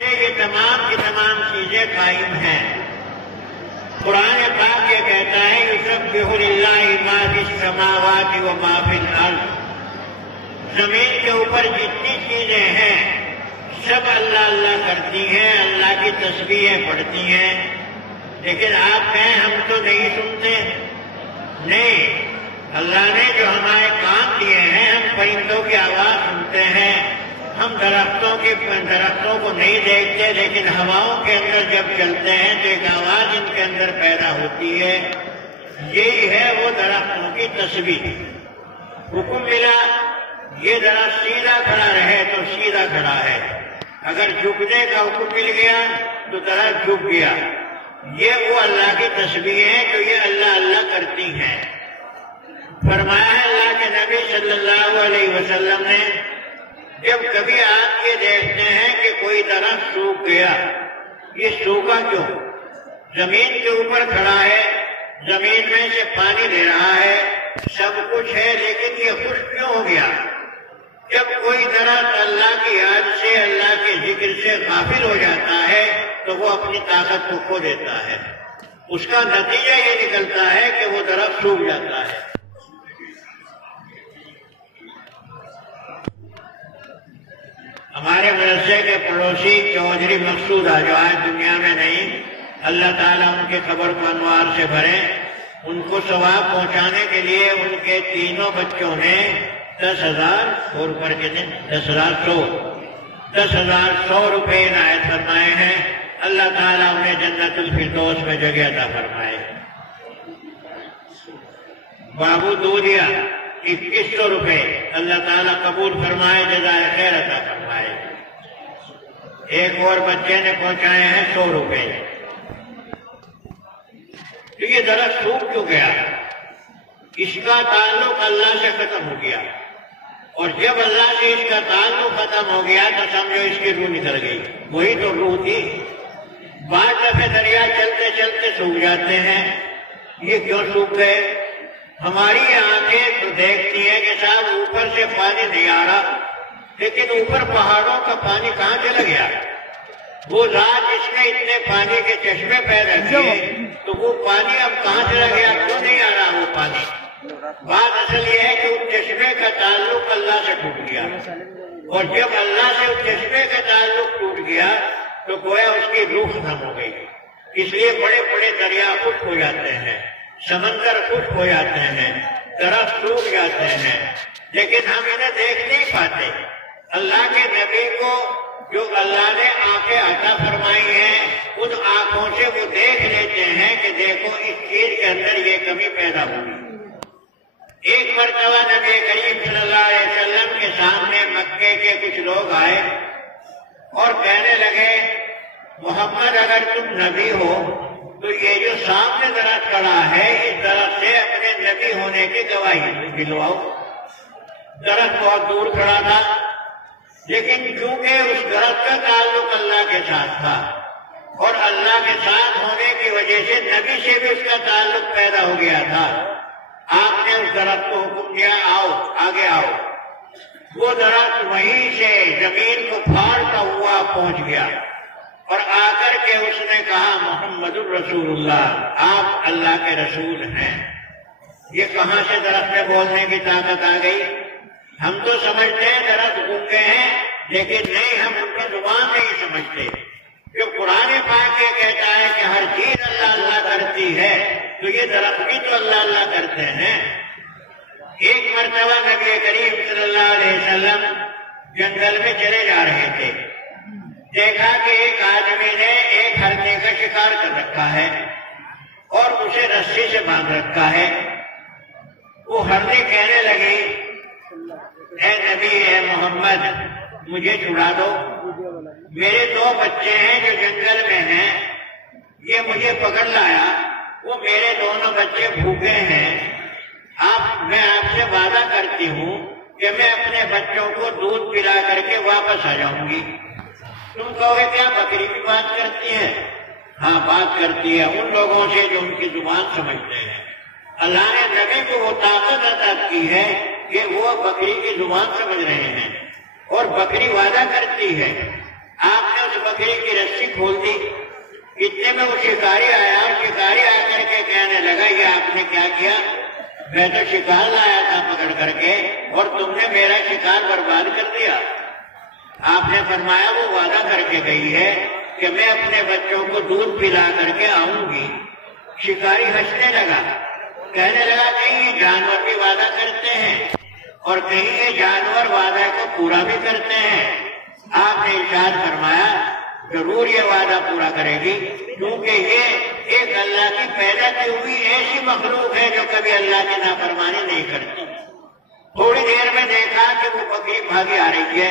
یہ تمام کی تمام چیزیں قائم ہیں۔ قرآن پاک یہ کہتا ہے یسبح للہ ما فی السماوات و ما فی الارض، زمین کے اوپر جتنی چیزیں ہیں سب اللہ اللہ کرتی ہیں، اللہ کی تسبیحیں پڑھتی ہیں، لیکن آپ کہیں ہم تو نہیں سنتے۔ نہیں، اللہ نے جو ہمارے کان دیے ہیں، ہم پرندوں کی آواز سنتے ہیں، ہم درختوں کو نہیں دیکھتے، لیکن ہواؤں کے اندر جب چلتے ہیں تو ایک آواز ان کے اندر پیدا ہوتی ہے، یہی ہے وہ درختوں کی تسبیح۔ حکم ملا یہ درخت سیدھا کھڑا رہے تو سیدھا کھڑا ہے، اگر جھکنے کا حکم مل گیا تو درخت جھک گیا۔ یہ وہ اللہ کی تسبیح ہے جو یہ اللہ اللہ کرتی ہیں۔ فرمایا ہے اللہ کے نبی صلی اللہ علیہ وسلم نے، جب کبھی آپ یہ دیکھتے ہیں کہ کوئی درخت سوکھ گیا، یہ سوکھا کیوں؟ زمین کے اوپر کھڑا ہے، زمین میں سے پانی دے رہا ہے، سب کچھ ہے، لیکن یہ خشک کیوں ہو گیا؟ جب کوئی درخت اللہ کی یاد سے، اللہ کے ذکر سے غافل ہو جاتا ہے تو وہ اپنی طاقت کو کھو دیتا ہے، اس کا نتیجہ یہ نکلتا ہے کہ وہ درخت سوکھ جاتا ہے۔ ہمارے مدرسے کے پڑوسی چودھری مقصود جو آج دنیا میں نہیں، اللہ تعالیٰ ان کے قبر کو انوار سے بھرے، ان کو ثواب پہنچانے کے لیے ان کے تینوں بچوں نے 10,100 روپے عنایت فرمائے ہیں۔ اللہ تعالیٰ انہیں جنت الفردوس میں جگہ عطا فرمائے۔ بابو دودیا 2100 روپے، اللہ تعالیٰ قبول فرمائے، جزائے خیر عطا فرمائے۔ ایک اور بچے نے پہنچائے ہیں 100 روپے۔ تو یہ درخت سوکھ کیوں گیا؟ اس کا تعلق اللہ سے ختم ہو گیا، اور جب اللہ سے اس کا تعلق ختم ہو گیا تو سمجھو اس کی روح نکل گئی، وہی تو روح تھی۔ بعض دفعے دریا چلتے چلتے سوکھ جاتے ہیں، یہ کیوں سوکھ گئے؟ ہماری آنکھیں تو دیکھتی ہیں کہ صاحب اوپر سے پانی نہیں آ رہا، لیکن اوپر پہاڑوں کا پانی کہاں چلا گیا؟ وہ ذات جس نے اتنے پانی کے چشمے پیدا کیے تو وہ پانی اب کہاں چلا گیا؟ کیوں نہیں آ رہا وہ پانی؟ بات اصل یہ ہے کہ اس چشمے کا تعلق اللہ سے ٹوٹ گیا، اور جب اللہ سے اس چشمے کا تعلق ٹوٹ گیا تو گویا اس کی روح ختم ہو گئی۔ اس لیے بڑے بڑے دریا خشک ہو جاتے ہیں، سمندر خشک ہو جاتے ہیں، درخت سوکھ جاتے ہیں، لیکن ہم انہیں دیکھ نہیں پاتے۔ اللہ کے نبی کو جو اللہ نے آنکھیں عطا فرمائی ہیں، ان آنکھوں سے وہ دیکھ لیتے ہیں کہ دیکھو اس چیز کے اندر یہ کمی پیدا ہوئی۔ ایک مرتبہ نبی کریم صلی اللہ علیہ وسلم کے سامنے مکے کے کچھ لوگ آئے اور کہنے لگے، محمد اگر تم نبی ہو تو یہ جو سامنے درخت کھڑا ہے اس درخت سے اپنے نبی ہونے کی گواہی دلواؤ۔ درخت بہت دور کھڑا تھا، لیکن کیونکہ اس درخت کا تعلق اللہ کے ساتھ تھا اور اللہ کے ساتھ ہونے کی وجہ سے نبی سے بھی اس کا تعلق پیدا ہو گیا تھا، آپ نے اس درخت کو حکم دیا، آؤ آگے آؤ۔ وہ درخت وہیں سے زمین کو پھاڑتا ہوا پہنچ گیا اور آ کر کے اس نے کہا، محمد الرسول اللہ، آپ اللہ کے رسول ہیں۔ یہ کہاں سے درخت میں بولنے کی طاقت آ گئی؟ ہم تو سمجھتے ہیں درخت گونگے ہیں، لیکن نہیں، ہم ان کی زبان نہیں سمجھتے۔ جو قرآن پاک یہ کہتا ہے کہ ہر چیز اللہ اللہ کرتی ہے، تو یہ درخت بھی تو اللہ اللہ کرتے ہیں۔ ایک مرتبہ نبی کریم صلی اللہ علیہ وسلم جنگل میں چلے جا رہے تھے، دیکھا کہ ایک آدمی نے ایک ہرنے کا شکار کر رکھا ہے اور اسے رسی سے باندھ رکھا ہے۔ وہ ہرنی کہنے لگی، اے نبی، اے محمد، مجھے چھڑا دو، میرے 2 بچے ہیں جو جنگل میں ہیں، یہ مجھے پکڑ لایا، وہ میرے دونوں بچے بھوکے ہیں، میں آپ سے وعدہ کرتی ہوں کہ میں اپنے بچوں کو دودھ پلا کر کے واپس آ جاؤں گی۔ تم کہو گے کیا بکری بھی بات کرتی ہے؟ ہاں بات کرتی ہے، ان لوگوں سے جو ان کی زبان سمجھتے ہیں۔ اللہ نے نبی کو وہ طاقت عطا کی ہے کہ وہ بکری کی زبان سمجھ رہے ہیں، اور بکری وعدہ کرتی ہے۔ آپ نے اس بکری کی رسی کھول دی. اتنے میں وہ شکاری آیا اور شکاری آ کر کے کہنے لگا یہ آپ نے کیا کیا؟ میں تو شکار لایا تھا پکڑ کر کے اور تم نے میرا شکار برباد کر دیا. آپ نے فرمایا وہ وعدہ کر کے گئی ہے کہ میں اپنے بچوں کو دودھ پلا کر کے آؤں گی. شکاری ہنسنے لگا، کہنے لگا کہیں یہ جانور بھی وعدہ کرتے ہیں اور کہیں یہ جانور وعدہ کو پورا بھی کرتے ہیں. آپ نے ارشاد فرمایا ضرور یہ وعدہ پورا کرے گی، کیونکہ یہ ایک اللہ کی پیدا کی ہوئی ایسی مخلوق ہے جو کبھی اللہ کی نافرمانی نہیں کرتی. تھوڑی دیر میں دیکھا کہ وہ بکری بھاگی آ رہی ہے،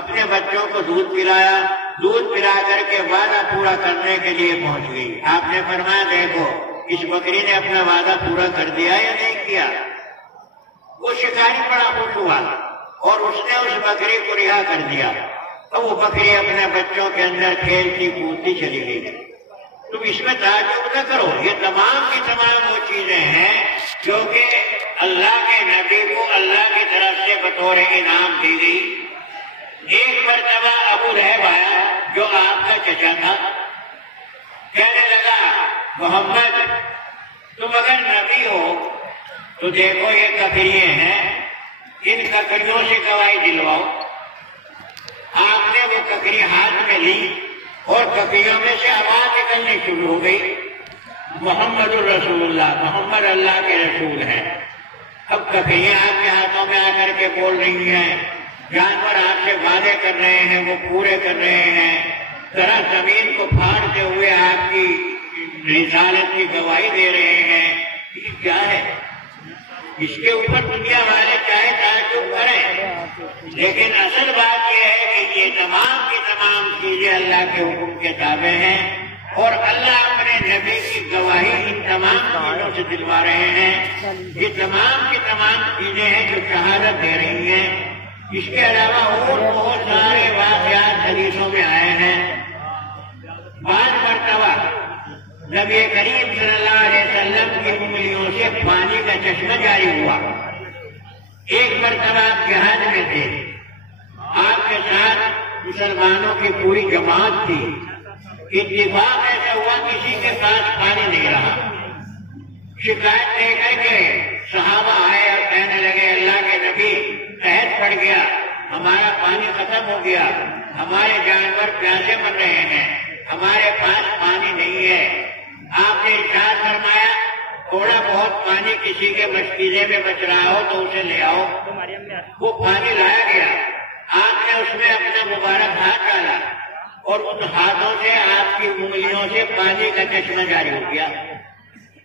اپنے بچوں کو دودھ پلایا، دودھ پلا کر کے وعدہ پورا کرنے کے لیے پہنچ گئی. آپ نے فرمایا دیکھو اس بکری نے اپنا وعدہ پورا کر دیا یا نہیں کیا. وہ شکاری بڑا خوش ہوا اور اس نے اس بکری کو رہا کر دیا. تو وہ بکری اپنے بچوں کے اندر کھیلتی کودتی چلی گئی. تم اس میں تعجب نہ کرو، یہ تمام کی تمام وہ چیزیں ہیں جو کہ اللہ کے نبی کو اللہ کی طرف سے بطور انعام دی گئی. ایک مرتبہ ابو لہب آیا جو آپ کا چچا تھا، کہنے لگا محمد تم اگر نبی ہو تو دیکھو یہ ککریے ہیں، ان ککریوں سے گواہی دلواؤ. آپ نے وہ ککری ہاتھ میں لی اور ککریوں میں سے آواز نکلنی شروع ہو گئی، محمد الرسول اللہ، محمد اللہ کے رسول ہیں. اب ککریاں آپ کے ہاتھوں میں آ کر کے بول رہی ہیں، جانور آپ سے وعدے کر رہے ہیں وہ پورے کر رہے ہیں، ذرا زمین کو پھاڑتے ہوئے آپ کی رسالت کی گواہی دے رہے ہیں. یہ کیا ہے؟ اس کے اوپر دنیا والے چاہے تعجب کریں، لیکن اصل بات یہ ہے کہ یہ تمام کی تمام چیزیں اللہ کے حکم کے تابع ہیں اور اللہ اپنے نبی کی گواہی ان تمام چیزوں سے دلوا رہے ہیں. یہ تمام کی تمام چیزیں ہیں جو شہادت دے رہی ہیں. اس کے علاوہ اور بہت سارے واقعات حدیثوں میں آئے ہیں. بعض مرتبہ نبی کریم صلی اللہ علیہ وسلم کی انگلیوں سے پانی کا چشمہ جاری ہوا. ایک مرتبہ آپ جہاد میں تھے، آپ کے ساتھ مسلمانوں کی پوری جماعت تھی. اتفاق ایسا ہوا کسی کے پاس پانی نہیں رہا. شکایت لے کر کے صحابہ آئے اور کہنے لگے اللہ کے نبی قحط پڑ گیا، ہمارا پانی ختم ہو گیا، ہمارے جانور پیاسے مر رہے ہیں، ہمارے پاس پانی نہیں ہے. آپ نے ارشاد فرمایا تھوڑا بہت پانی کسی کے مشکیزے میں بچ رہا ہو تو اسے لے آؤ. وہ پانی لایا گیا. آپ نے اس میں اپنا مبارک ہاتھ ڈالا اور ان ہاتھوں سے آپ کی انگلیوں سے پانی کا چشمہ جاری ہو گیا.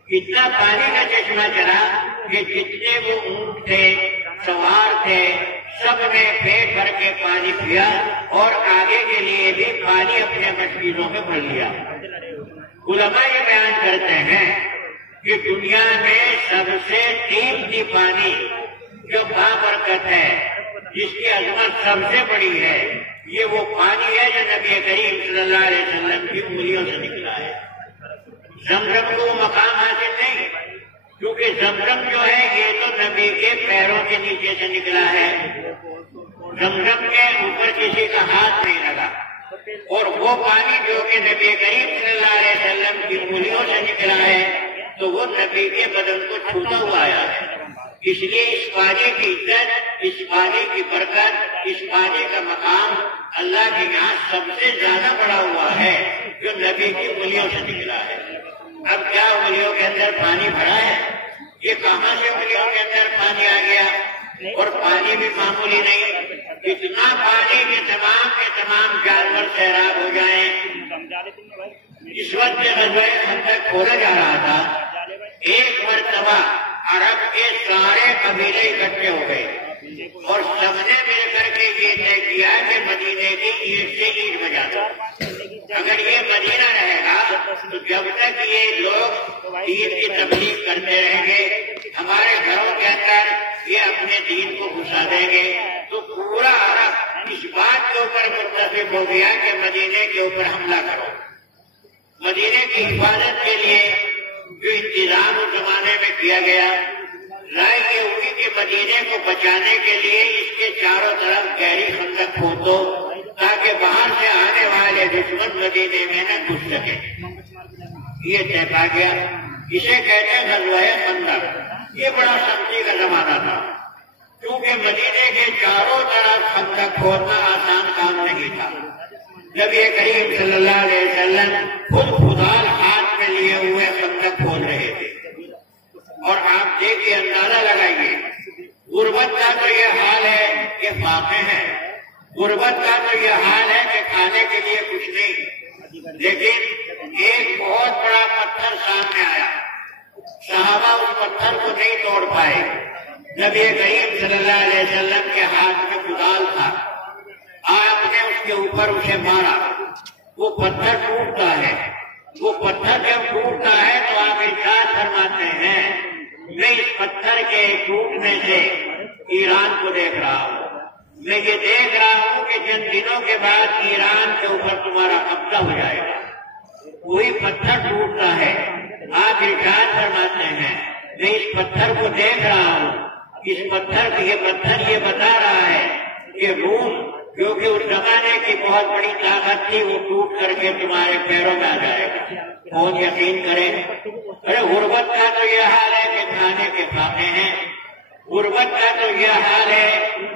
اتنا پانی کا چشمہ چلا کہ جتنے وہ اونٹ تھے، سوار تھے، سب نے پیٹ بھر کے پانی پیا اور آگے کے لیے بھی پانی اپنے مشکیزوں میں بھر لیا. علماء یہ بیان کرتے ہیں کہ دنیا میں سب سے قیمتی پانی جو بابرکت ہے، جس کی عظمت سب سے بڑی ہے، یہ وہ پانی ہے جو نبی کریم صلی اللہ علیہ وسلم کی انگلیوں سے نکلا ہے. زمزم کو وہ مقام حاصل نہیں، کیونکہ زمزم جو ہے یہ تو نبی کے پیروں کے نیچے سے نکلا ہے. زمزم کے اوپر کسی کا ہاتھ نہیں لگا، اور وہ پانی جو کہ نبی کریم صلی اللہ علیہ وسلم کی انگلیوں سے نکلا ہے تو وہ نبی کے بدن کو چھوتا ہوا آیا ہے. اس لیے اس پانی کی عزت، اس پانی کی برکت، اس پانی کا مقام اللہ کے یہاں سب سے زیادہ بڑا ہوا ہے جو نبی کی انگلیوں سے نکلا ہے. اب کیا انگلیوں کے اندر پانی بھرا ہے؟ یہ کہاں سے انگلیوں کے اندر پانی آ گیا؟ اور پانی بھی معمولی نہیں، اتنا پانی کہ تمام کے تمام جانور سیراب ہو جائیں. اس وقت غزوہ خندق کھولا جا رہا تھا. ایک مرتبہ عرب کے سارے قبیلے اکٹھے ہو گئے اور سب نے مل کر کے یہ طے کیا کہ مدینے کی اینٹ سے اینٹ بجا دو. اگر یہ مدینہ رہے گا تو جب تک یہ لوگ دین کی تبلیغ کرتے رہیں گے، ہمارے گھروں کے اندر یہ اپنے دین کو گھسا دیں گے. تو پورا عرب اس بات کے اوپر متفق ہو گیا کہ مدینے کے اوپر حملہ کرو. مدینے کی حفاظت کے لیے جو انتظام اس زمانے میں کیا گیا، رائے یہ ہوئی کہ مدینے کو بچانے کے لیے اس کے چاروں طرف گہری خندق کھود دو تاکہ باہر سے آنے والے دشمن مدینے میں نہ گھس سکے، یہ طے پا گیا۔ اسے کہتے ہیں غزوہ خندق۔ یہ بڑا سختی کا زمانہ تھا، کیونکہ مدینے کے چاروں طرف خندق کھودنا آسان کام نہیں تھا۔ نبی کریم صلی اللہ علیہ وسلم خود خدال ہاتھ میں لیے ہوئے خندق کھود رہے تھے، اور آپ دیکھیے، اندازہ لگائیے، غربت کا تو یہ حال ہے کہ فاقے ہیں، غربت کا تو یہ حال ہے کہ کھانے کے لیے کچھ نہیں، لیکن ایک بہت بڑا پتھر سامنے آیا، صحابہ اس پتھر کو نہیں توڑ پائے۔ نبی کریم صلی اللہ علیہ وسلم کے ہاتھ میں کدال تھا، آپ نے اس کے اوپر اسے مارا، وہ پتھر ٹوٹتا ہے، وہ پتھر جب ٹوٹتا ہے تو آپ ارشاد فرماتے ہیں، میں اس پتھر کے ٹوٹنے سے ایران کو دیکھ رہا ہوں، میں یہ دیکھ رہا ہوں کہ جن دنوں کے بعد ایران کے اوپر تمہارا قبضہ ہو جائے گا، وہی پتھر ٹوٹتا ہے۔ آپ ارشاد فرماتے ہیں، میں اس پتھر کو دیکھ رہا ہوں، اس پتھر کو، یہ پتھر یہ بتا رہا ہے کہ روم، کیونکہ اس زمانے کی بہت بڑی طاقت تھی، وہ ٹوٹ کر کے تمہارے پیروں میں آ جائے گا۔ کون یقین کرے؟ ارے غربت کا تو یہ حال ہے کہ کھانے کے فاقے ہیں، غربت کا تو یہ حال ہے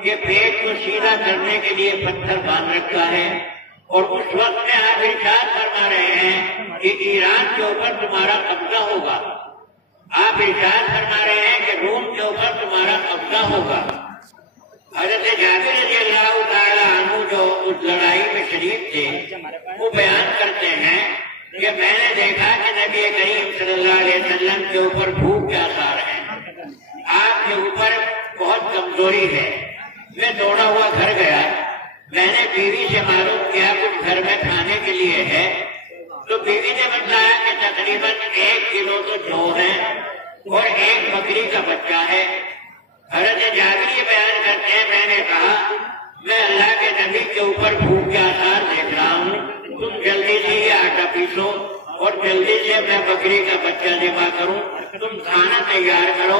کہ پیٹ کو سیدھا کرنے کے لیے پتھر باندھ رکھا ہے، اور اس وقت میں آپ ارشاد فرما رہے ہیں کہ ایران کے اوپر تمہارا قبضہ ہوگا، آپ ارشاد فرما رہے ہیں کہ روم کے اوپر تمہارا قبضہ ہوگا۔ حضرت جابر رضی اللہ تعالیٰ عنہ جو اس لڑائی میں شریک تھے، وہ بیان کرتے ہیں کہ میں نے دیکھا کہ نبی کریم صلی اللہ علیہ وسلم کے اوپر بھوک کے آثار ہیں، آپ کے اوپر بہت کمزوری ہے۔ میں دوڑا ہوا گھر گیا، میں نے بیوی سے معلوم کیا کچھ گھر میں کھانے کے لیے ہے، تو بیوی نے بتایا کہ تقریباً 1 کلو تو جو ہے اور 1 بکری کا بچہ ہے۔ حضرت جابر یہ بیان کرتے ہیں، میں نے کہا میں اللہ کے نبی کے اوپر بھوک کے آثار دیکھ رہا ہوں، تم جلدی سے یہ آٹا پیسو اور جلدی سے میں بکری کا بچہ ذبح کروں، تم کھانا تیار کرو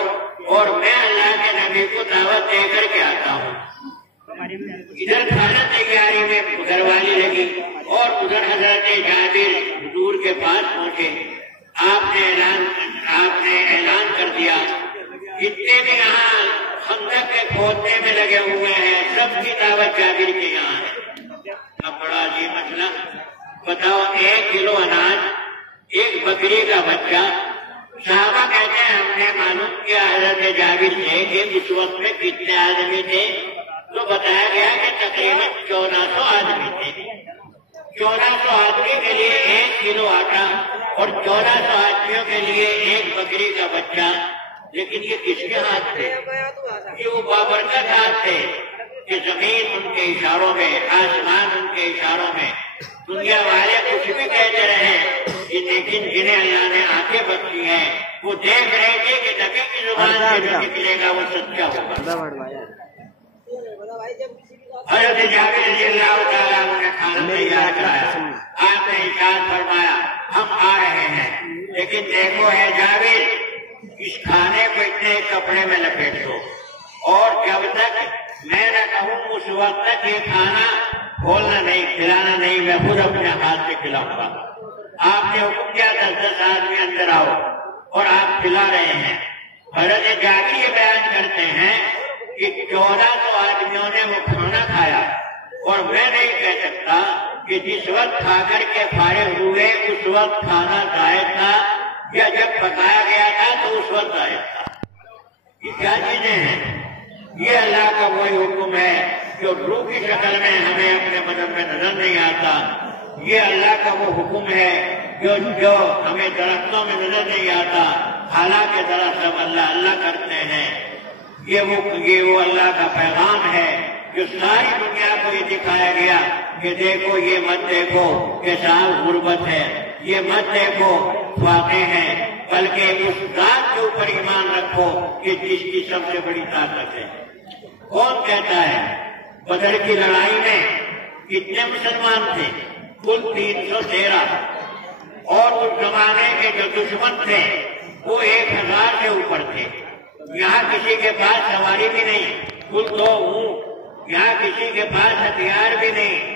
اور میں اللہ کے نبی کو دعوت دے کر کے آتا ہوں۔ ادھر کھانا تیاری میں گھر والی لگی اور ادھر حضرت جابر حضور کے پاس پہنچے۔ آپ نے اعلان کر دیا، جتنے بھی یہاں خندق کے کھودنے میں لگے ہوئے ہیں سب کی دعوت جابر کے یہاں ہے۔ اب بڑا عجیب مسئلہ، بتاؤ 1 کلو اناج، 1 بکری کا بچہ۔ صحابہ کہتے ہیں ہم نے معلوم کیا حضرت جابر سے کہ اس وقت میں کتنے آدمی تھے، تو بتایا گیا کہ تقریباً 1400 آدمی تھے۔ 1400 آدمی کے لیے 1 کلو آٹا اور 1400 آدمیوں کے لیے 1 بکری کا بچہ۔ لیکن یہ کس کے ہاتھ تھے؟ یہ وہ بابرکت ہاتھ تھے کہ زمین ان کے اشاروں میں، آسمان ان کے اشاروں میں، دنیا والے کچھ بھی کہتے رہے، لیکن جنہیں اللہ نے آنکھیں بخشی ہیں وہ دیکھ رہے تھے کہ نبی کی زبان سے جو نکلے گا وہ سچا ہوگا۔ حضرت جابر رضی اللہ تعالیٰ عنہ نے کھانا تیار کرایا، آپ نے ارشاد فرمایا ہم آ رہے ہیں، لیکن دیکھو ہے جابر، اس کھانے کو اتنے کپڑے میں لپیٹ دو، اور جب تک میں نہ کہوں اس وقت تک یہ کھانا کھولنا نہیں، کھلانا نہیں، میں خود اپنے ہاتھ سے کھلاؤں گا۔ آپ نے حکم کیا 10 آدمی اندر آؤ، اور آپ کھلا رہے ہیں۔ حضرت جابر یہ بیان کرتے ہیں کہ 1400 آدمیوں نے وہ کھانا کھایا، اور میں نہیں کہہ سکتا کہ جس وقت کھا کر کے فارغ ہوئے اس وقت کھانا ضائع تھا یا جب پکایا گیا تھا تو اس وقت ضائع تھا۔ یہ کیا چیزیں ہیں؟ یہ اللہ کا وہی حکم ہے جو روح کی شکل میں ہمیں اپنے بدن میں نظر نہیں آتا، یہ اللہ کا وہ حکم ہے جو ہمیں درختوں میں نظر نہیں آتا، حالانکہ درخت سب اللہ اللہ کرتے ہیں۔ یہ وہ اللہ کا پیغام ہے جو ساری دنیا کو یہ دکھایا گیا کہ دیکھو، یہ مت دیکھو کہ صاحب غربت ہے، یہ مت دیکھو فاقے ہیں، بلکہ اس ذات کے اوپر ایمان رکھو کہ جس کی سب سے بڑی طاقت ہے۔ کون کہتا ہے؟ بدر کی لڑائی میں کتنے مسلمان تھے؟ کل 313، اور اس زمانے کے جو دشمن تھے وہ 1000 سے اوپر تھے۔ یہاں کسی کے پاس سواری بھی نہیں، کل 2 اونٹ، یہاں کسی کے پاس ہتھیار بھی نہیں،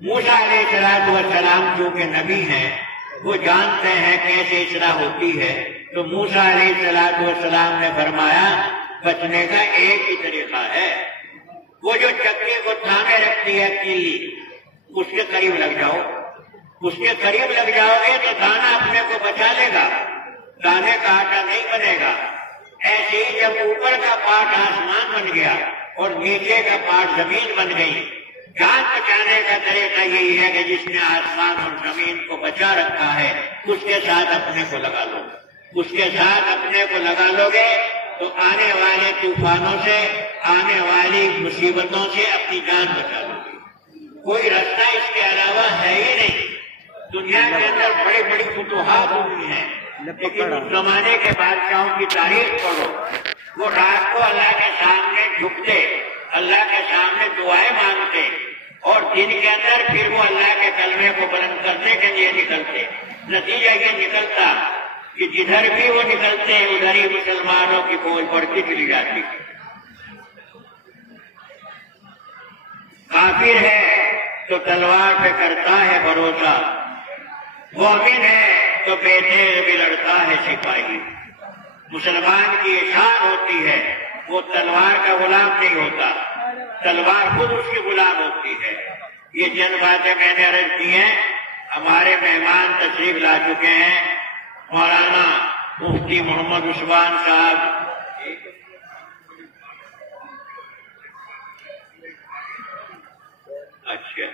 موسیٰ علیہ السلام چونکہ نبی ہیں، وہ جانتے ہیں کیسے اصلاح ہوتی ہے، تو موسیٰ علیہ السلام نے فرمایا بچنے کا ایک ہی طریقہ ہے، وہ جو چکی کو تھامے رکھتی ہے کیلی، اس کے قریب لگ جاؤ، اس کے قریب لگ جاؤ گے تو دانا اپنے کو بچا لے گا، دانے کا آٹا نہیں بنے گا۔ ایسے ہی جب اوپر کا پارٹ آسمان بن گیا اور نیچے کا پارٹ زمین بن گئی، جان بچانے کا طریقہ یہی ہے کہ جس نے آسمان اور زمین کو بچا رکھا ہے اس کے ساتھ اپنے کو لگا لو، اس کے ساتھ اپنے کو لگا لو گے تو آنے والے طوفانوں سے، آنے والی مصیبتوں سے اپنی جان بچا لو گے۔ کوئی رستہ اس کے علاوہ ہے ہی نہیں۔ دنیا کے اندر بڑی بڑی فتوحات ہوئی ہیں، لیکن اس زمانے کے بادشاہوں کی تاریخ پڑھو، وہ رات کو اللہ کے سامنے جھکتے، اللہ کے سامنے دعائیں مانگتے، اور دن کے اندر پھر وہ اللہ کے کلمے کو بلند کرنے کے لیے نکلتے۔ نتیجہ یہ نکلتا کہ جدھر بھی وہ نکلتے ادھر ہی مسلمانوں کی فوج بڑھتی چلی جاتی۔ کافر ہے تو تلوار پہ کرتا ہے بھروسہ، مومن ہے تو بیٹے بھی لڑتا ہے سپاہی۔ مسلمان کی شان ہوتی ہے، وہ تلوار کا غلام نہیں ہوتا، تلوار خود اس کی غلام ہوتی ہے۔ یہ چند باتیں میں نے عرض کی ہیں۔ ہمارے مہمان تشریف لا چکے ہیں، مولانا مفتی محمد عثمان صاحب۔ اچھا،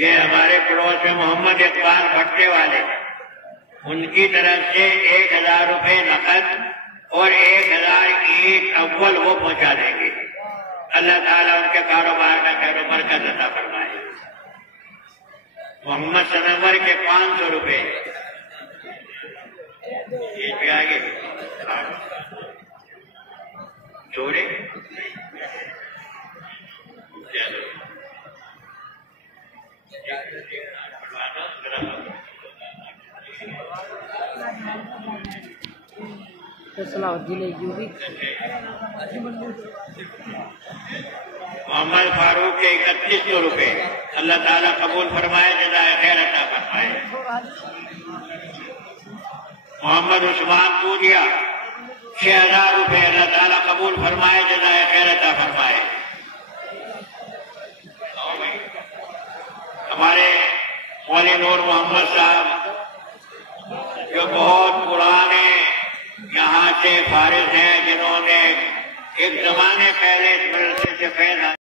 یہ ہمارے پڑوس میں محمد اقبال بھٹے والے، ان کی طرف سے 1000 روپے نقد اور 1000 اینٹ اول وہ پہنچا دیں گے۔ اللہ تعالیٰ ان کے کاروبار کا خیر و برکت عطا فرمائے۔ محمد سنور کے 500 روپے یہ بھی آگے چھوڑے۔ محمد فاروق کے 3100 روپے، اللہ تعالیٰ قبول فرمائے، جزائے خیر عطا فرمائے۔ محمد عثمان پوریا 6000 روپے، اللہ تعالیٰ قبول فرمائے، جزائے خیر عطا فرمائے۔ ہمارے مولی نور محمد صاحب جو بہت پرانے یہاں سے فارغ ہیں، جنہوں نے ایک زمانے پہلے مدرسے سے فیض